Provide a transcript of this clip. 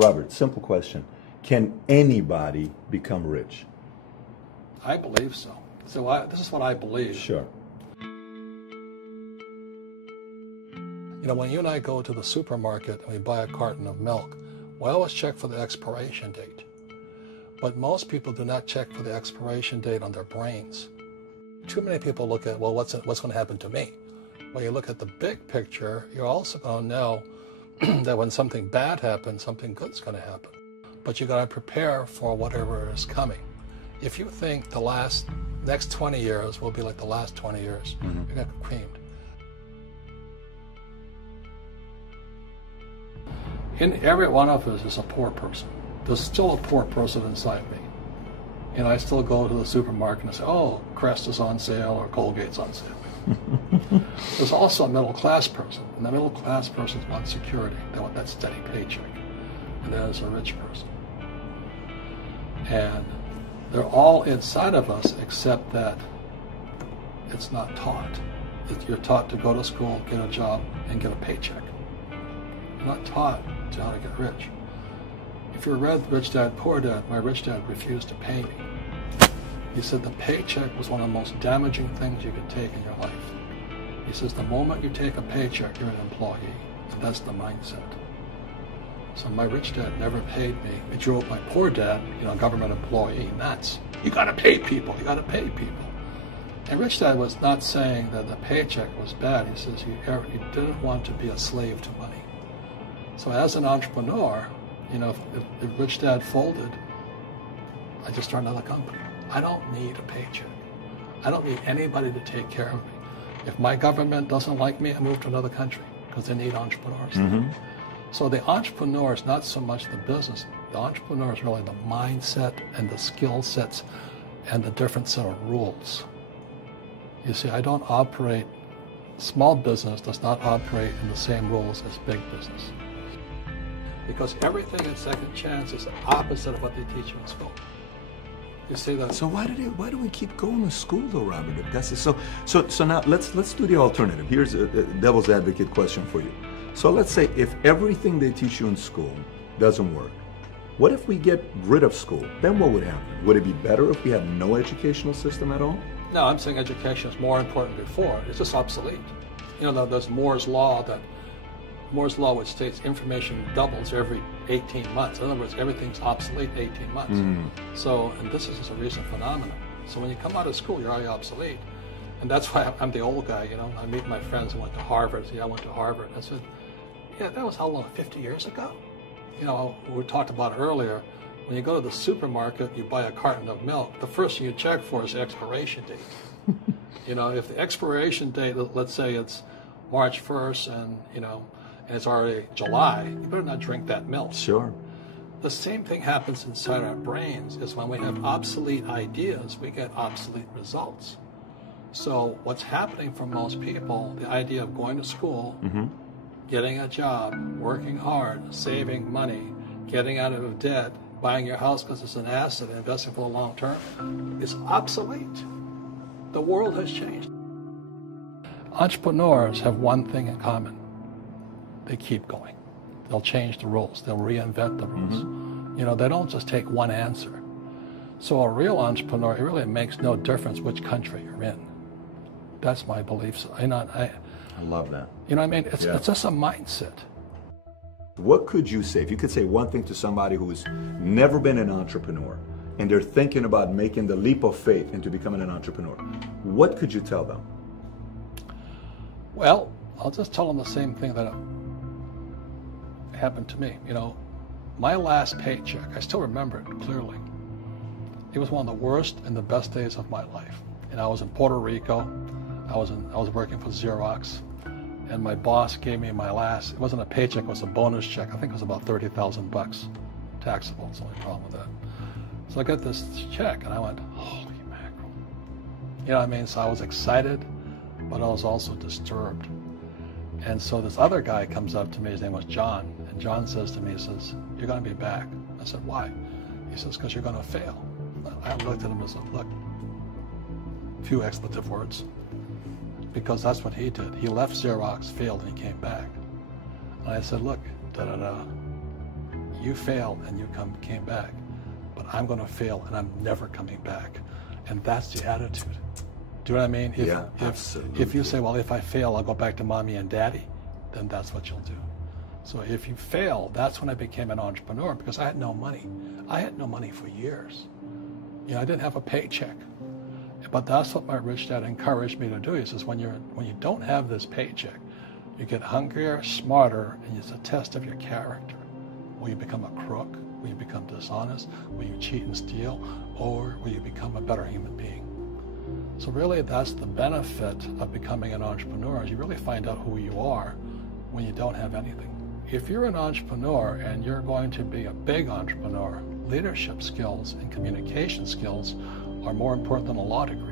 Robert, simple question. Can anybody become rich? I believe so. So this is what I believe. Sure. You know, when you and I go to the supermarket and we buy a carton of milk, we always check for the expiration date. But most people do not check for the expiration date on their brains. Too many people look at, well, what's going to happen to me? When you look at the big picture, you're also going to know that when something bad happens, something good's going to happen. But you got to prepare for whatever is coming. If you think the next 20 years will be like the last 20 years, you're going to get creamed. In every one of us is a poor person. There's still a poor person inside me. And I still go to the supermarket and say, oh, Crest is on sale or Colgate's on sale. There's also a middle class person. And the middle class person wants security. They want that steady paycheck. And there's a rich person. And they're all inside of us except that it's not taught. You're taught to go to school, get a job, and get a paycheck. You're not taught to how to get rich. If you read Rich Dad, Poor Dad, my rich dad refused to pay me. He said the paycheck was one of the most damaging things you could take in your life. He says the moment you take a paycheck, you're an employee. And that's the mindset. So my rich dad never paid me. It drove my poor dad, government employee, nuts. You gotta pay people, you gotta pay people. And rich dad was not saying that the paycheck was bad. He says he didn't want to be a slave to money. So as an entrepreneur, if rich dad folded, I just start another company. I don't need a paycheck. I don't need anybody to take care of me. If my government doesn't like me, I move to another country because they need entrepreneurs. So the entrepreneur is not so much the business. The entrepreneur is really the mindset and the skill sets and the different set of rules. You see, I don't operate, small business does not operate in the same rules as big business. Because everything in Second Chance is the opposite of what they teach you in school. You see that? So why do we keep going to school though, Robert? So now let's do the alternative. Here's a devil's advocate question for you. So let's say if everything they teach you in school doesn't work, what if we get rid of school? Then what would happen? Would it be better if we had no educational system at all? No, I'm saying education is more important than before. It's just obsolete. There's Moore's Law which states information doubles every 18 months. In other words, everything's obsolete 18 months. So, and this is just a recent phenomenon. So when you come out of school, you're already obsolete. And that's why I'm the old guy, I meet my friends who went to Harvard. I went to Harvard. I said, yeah, that was how long, 50 years ago? We talked about earlier, when you go to the supermarket, you buy a carton of milk, the first thing you check for is the expiration date. If the expiration date, let's say it's March 1st and, and it's already July, you better not drink that milk. Sure. The same thing happens inside our brains, is when we have obsolete ideas, we get obsolete results. So what's happening for most people, the idea of going to school, getting a job, working hard, saving money, getting out of debt, buying your house because it's an asset, investing for the long term, is obsolete. The world has changed. Entrepreneurs have one thing in common. They keep going. They'll change the rules. They'll reinvent the rules. They don't just take one answer. So a real entrepreneur, it really makes no difference which country you're in. That's my belief. So, I love that. It's just a mindset. What could you say, if you could say one thing to somebody who's never been an entrepreneur and they're thinking about making the leap of faith into becoming an entrepreneur, what could you tell them? Well, I'll just tell them the same thing that happened to me. My last paycheck, I still remember it clearly. It was one of the worst and the best days of my life. And I was in Puerto Rico. I was working for Xerox, and my boss gave me my last, it wasn't a paycheck, it was a bonus check. I think it was about $30,000, taxable. It's the only problem with that. So I got this check, and I went, holy mackerel. So I was excited, but I was also disturbed. And so this other guy comes up to me, his name was John, and John says to me, he says, you're going to be back. I said, why? He says, because you're going to fail. I looked at him and said, look, few expletive words, because that's what he did. He left Xerox, failed, and he came back. And I said, look, you failed and you came back, but I'm going to fail and I'm never coming back. And that's the attitude. Do you know what I mean? Absolutely. If you say, well, if I fail, I'll go back to mommy and daddy, then that's what you'll do. So if you fail, that's when I became an entrepreneur, because I had no money. I had no money for years. You know, I didn't have a paycheck. But that's what my rich dad encouraged me to do. He says, when you don't have this paycheck, you get hungrier, smarter, and it's a test of your character. Will you become a crook? Will you become dishonest? Will you cheat and steal? Or will you become a better human being? So really, that's the benefit of becoming an entrepreneur, is you really find out who you are when you don't have anything. If you're an entrepreneur and you're going to be a big entrepreneur, leadership skills and communication skills are more important than a law degree.